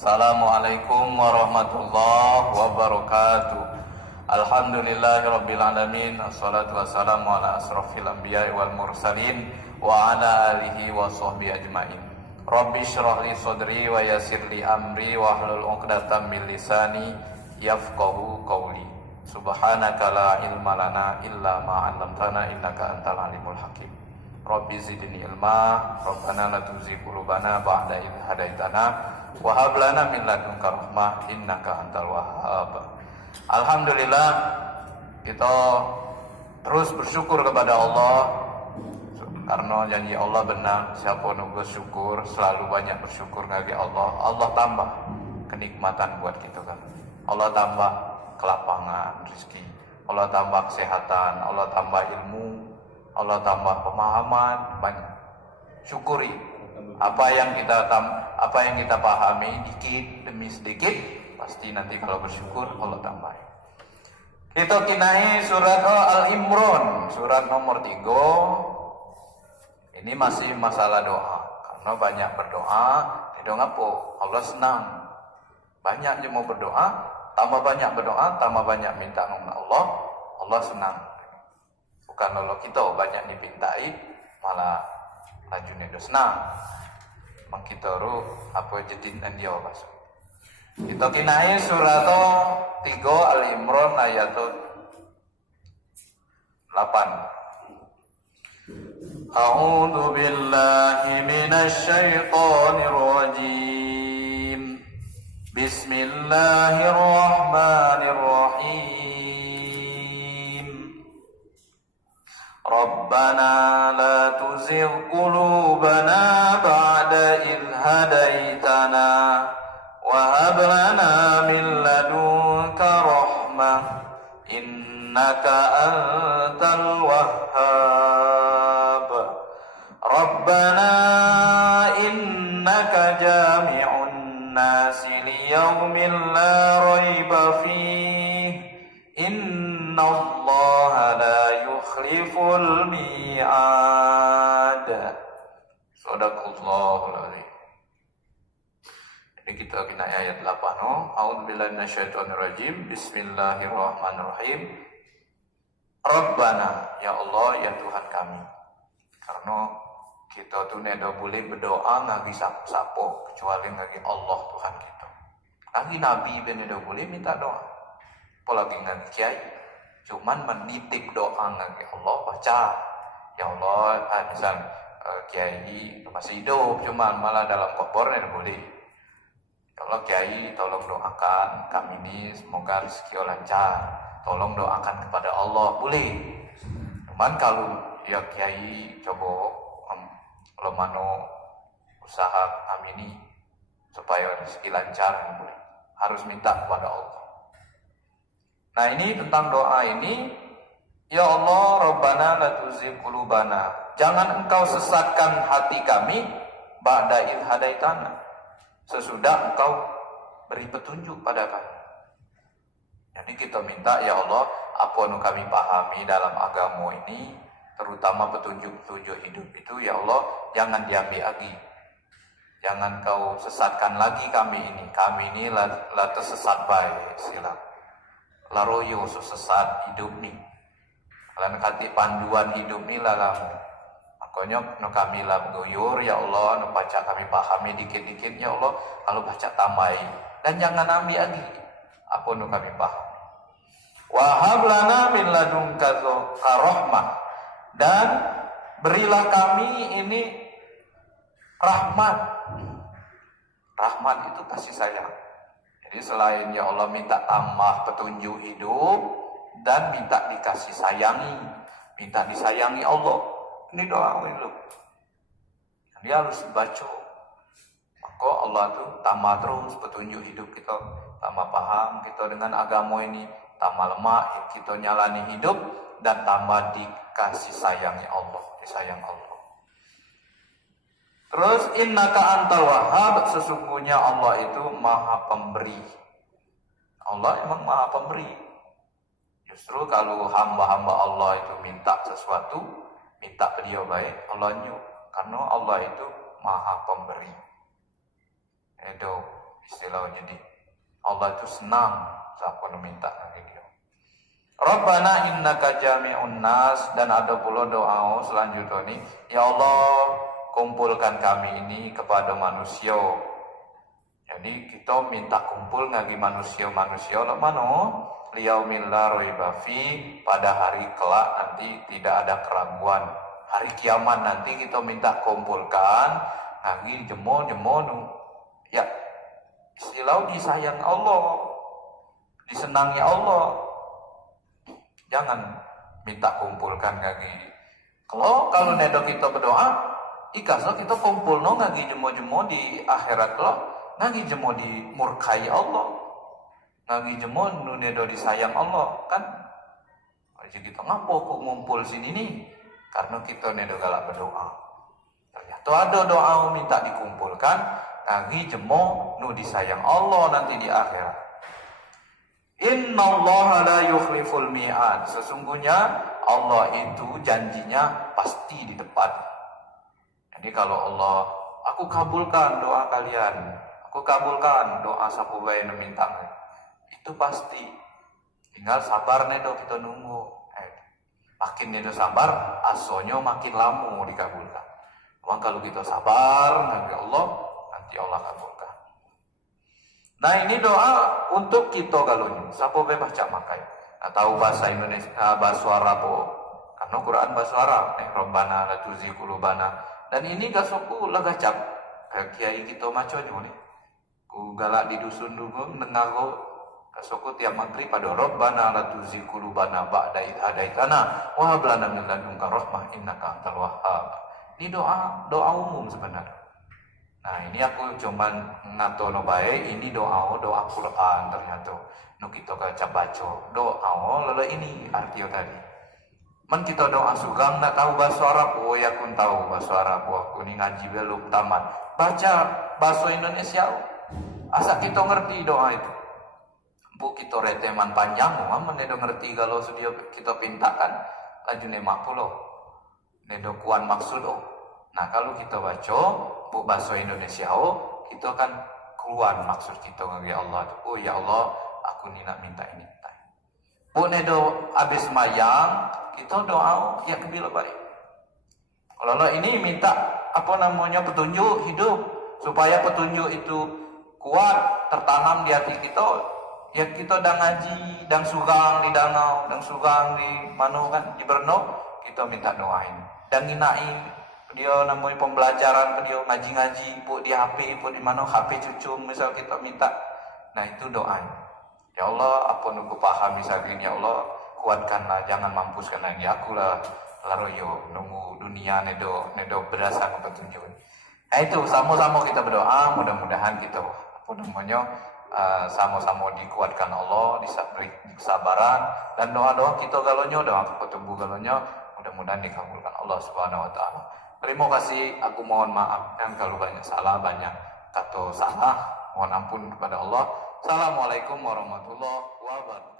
Assalamualaikum warahmatullahi wabarakatuh. Alhamdulillahirabbil alamin. Assalatu wassalamu ala asrofil anbiya'i wal mursalin wa ala alihi wa sahbihi ajmain. Rabbi shrah li sadri wa yassir li amri wa hlul 'uqdatam min lisani yafqahu qawli. Subhanaka la ilma lana illa ma 'allamtana innaka antal alimul hakim. Rabbi zidni ilma, Rabbana la tuzigh qulubana ba'da idh hadaitana wa hab lana min ladunka rahmah innaka antal wahhab. Alhamdulillah, kita terus bersyukur kepada Allah karena janji Allah benar, siapa nu bersyukur selalu banyak bersyukur ngagi Allah, Allah tambah kenikmatan buat kita kan. Allah tambah kelapangan rezeki, Allah tambah kesehatan, Allah tambah ilmu, Allah tambah pemahaman banyak. Syukuri apa yang kita pahami dikit demi sedikit, pasti nanti kalau bersyukur Allah tambah. Kita kinai surat Al-Imran, surat nomor 3. Ini masih masalah doa, karena banyak berdoa, tidak ngapo Allah senang. Banyak yang mau berdoa, tambah banyak berdoa, tambah banyak minta sama Allah, Allah senang. Bukan Allah kita banyak dipintai, malah lajunya itu senang. Mang kita ru apa jadin dan dia pas. Kita kinai surat 3 Al-Imran ayat 8. A'udzu billahi minasy syaithanir rajim. Bismillahirrahmanirrahim. Rabbana la tuzigh qulubana ba'da idh hadaitana wa hab lana min ladunka rahmah innaka antal wahhab. Rabbana innaka jami'un nasi liyaumin la raiba fihi innallaha la yukhliful mi'ad. Shadaqallahul azim. Ini kita kena ayat 8. A'udzubillahi minasyaitonir rajim. Bismillahirrahmanirrahim. Rabbana, ya Allah, ya Tuhan kami. Karena kita tuh tidak boleh berdoa ngagi sapo kecuali ngagi Allah Tuhan kita. Lagi Nabi ben tidak boleh minta doa. Apalagi ngagi kiai. Cuman menitik doa ngagi Allah baca. Ya Allah, misal kiai masih hidup, cuman malah dalam kubur tidak boleh. Kalau kiai tolong doakan kami ini semoga rezeki lancar. Tolong doakan kepada Allah boleh. Cuman kalau ya kiai coba kalau mano usaha kami ini supaya rezeki lancar boleh. Harus minta kepada Allah. Nah ini tentang doa ini. Ya Allah, Rabbana la tuzigh qulubana. Jangan engkau sesatkan hati kami ba'da idh hadaitana. Sesudah engkau beri petunjuk pada kami. Jadi kita minta ya Allah, apa yang kami pahami dalam agama ini, terutama petunjuk-petunjuk hidup itu, ya Allah, jangan diambil lagi. Jangan kau sesatkan lagi kami ini. Kami ini la tersesat baik silap. Laroyo sesat hidup ni. Lan kati panduan hidup ni lalang. Makanya no kami lah goyor ya Allah, no baca kami pahami dikit-dikit ya Allah, kalau baca tambahi dan jangan ambil lagi apa no kami paham. Wa hab lana min ladunka rahmah, dan berilah kami ini rahmat. Rahmat itu kasih sayang. Jadi selain ya Allah minta tambah petunjuk hidup dan minta dikasih sayangi, minta disayangi Allah. Ini doa itu. Dia harus dibaca. Maka Allah tuh tambah terus petunjuk hidup kita, tambah paham kita dengan agama ini, tambah lemah kita nyalani hidup, dan tambah dikasih sayangi Allah, disayang Allah. Terus innaka antal wahhab, sesungguhnya Allah itu maha pemberi. Allah emang maha pemberi. Justru kalau hamba-hamba Allah itu minta sesuatu, minta ke dia baik, Allah nyu, karena Allah itu maha pemberi. Itu istilah jadi Allah itu senang siapa minta lagi dia. Rabbana innaka jami'un nas, dan ada pula doa selanjutnya ini, ya Allah kumpulkan kami ini kepada manusia. Jadi kita minta kumpul ngagi manusia lah mana liyaumil la raiba fi, pada hari kelak nanti tidak ada keraguan. Hari kiamat nanti kita minta kumpulkan ngagi jemo nu. Ya, istilah disayang Allah, disenangi Allah. Jangan minta kumpulkan ngagi. Kalau nedo kita berdoa, ikaso kita kumpul no ngagi jemo di akhirat lo, ngagi jemo di murkai Allah, ngagi jemo nu nedo disayang Allah kan. Jadi kita ngapo kok ngumpul sini nih? Karena kita nedo galak berdoa. Ternyata ada doa minta dikumpulkan ngagi jemo nu disayang Allah nanti di akhirat. Innallaha la yukhliful mi'ad. Sesungguhnya Allah itu janjinya pasti di depan. Jadi kalau Allah, aku kabulkan doa kalian, aku kabulkan doa sapu bae minta, itu pasti. Tinggal sabar nedo kita nunggu. Makin nedo sabar, asonyo makin lama dikabulkan. Memang kalau kita sabar nanti Allah kabulkan. Nah ini doa untuk kita galunya. Sapo be baca makai. Nah, tahu bahasa Indonesia, bahasa Arab. Karena Quran bahasa Arab. Rabbana la tuzigh qulubana. Dan ini gasoku lagacap. Kiai kita maco juga nih. Ku galak di dusun dulu nengago gasoku tiap maghrib pada Rabbana la tuzigh qulubana ba'da idh hadaitana wa hab lana min ladunka rahmah innaka antal wahhab. Ini doa umum sebenarnya. Nah ini aku cuman ngatono bae, ini doa Quran ternyata. Nu kita baca doa lalu ini arti tadi. Man kita doa sugang nak tahu bahasa Arab, ya kun tahu bahasa Arab, aku ni ngaji belum tamat. Baca bahasa Indonesia, asa kita ngerti doa itu. Bu kita reteman panjang, man nedo ngerti kalau sudah kita pintakan, laju nemak pulo, nedo kuan maksud Nah kalau kita baca bu bahasa Indonesia kita kan keluar maksud kita ngagi Allah. Oh ya Allah, aku ni nak minta ini. Bu nedo habis mayang kita doa ya kebila baik. Kalau ini minta petunjuk hidup supaya petunjuk itu kuat tertanam di hati kita. Ya kita dah ngaji, dan sugang di danau, dan sugang di mano kan di Berno, kita minta doain. Dan nginai dia namanya pembelajaran, dia ngaji-ngaji, pun di HP, pun di mana HP cucung, misal kita minta. Nah itu doa. Ya Allah, apa nunggu paham misal gini, ya Allah, kuatkanlah, jangan mampuskan lagi aku lah. Lalu yo nunggu dunia nedo berasa ke petunjuk. Nah itu sama-sama kita berdoa, mudah-mudahan kita sama-sama dikuatkan Allah, diberi kesabaran, dan doa-doa kita galonyo, doa ketemu galonyo, mudah-mudahan dikabulkan Allah Subhanahu Wa Taala. Terima kasih, aku mohon maaf dan kalau banyak salah, banyak kata salah, mohon ampun kepada Allah. Assalamualaikum warahmatullahi wabarakatuh.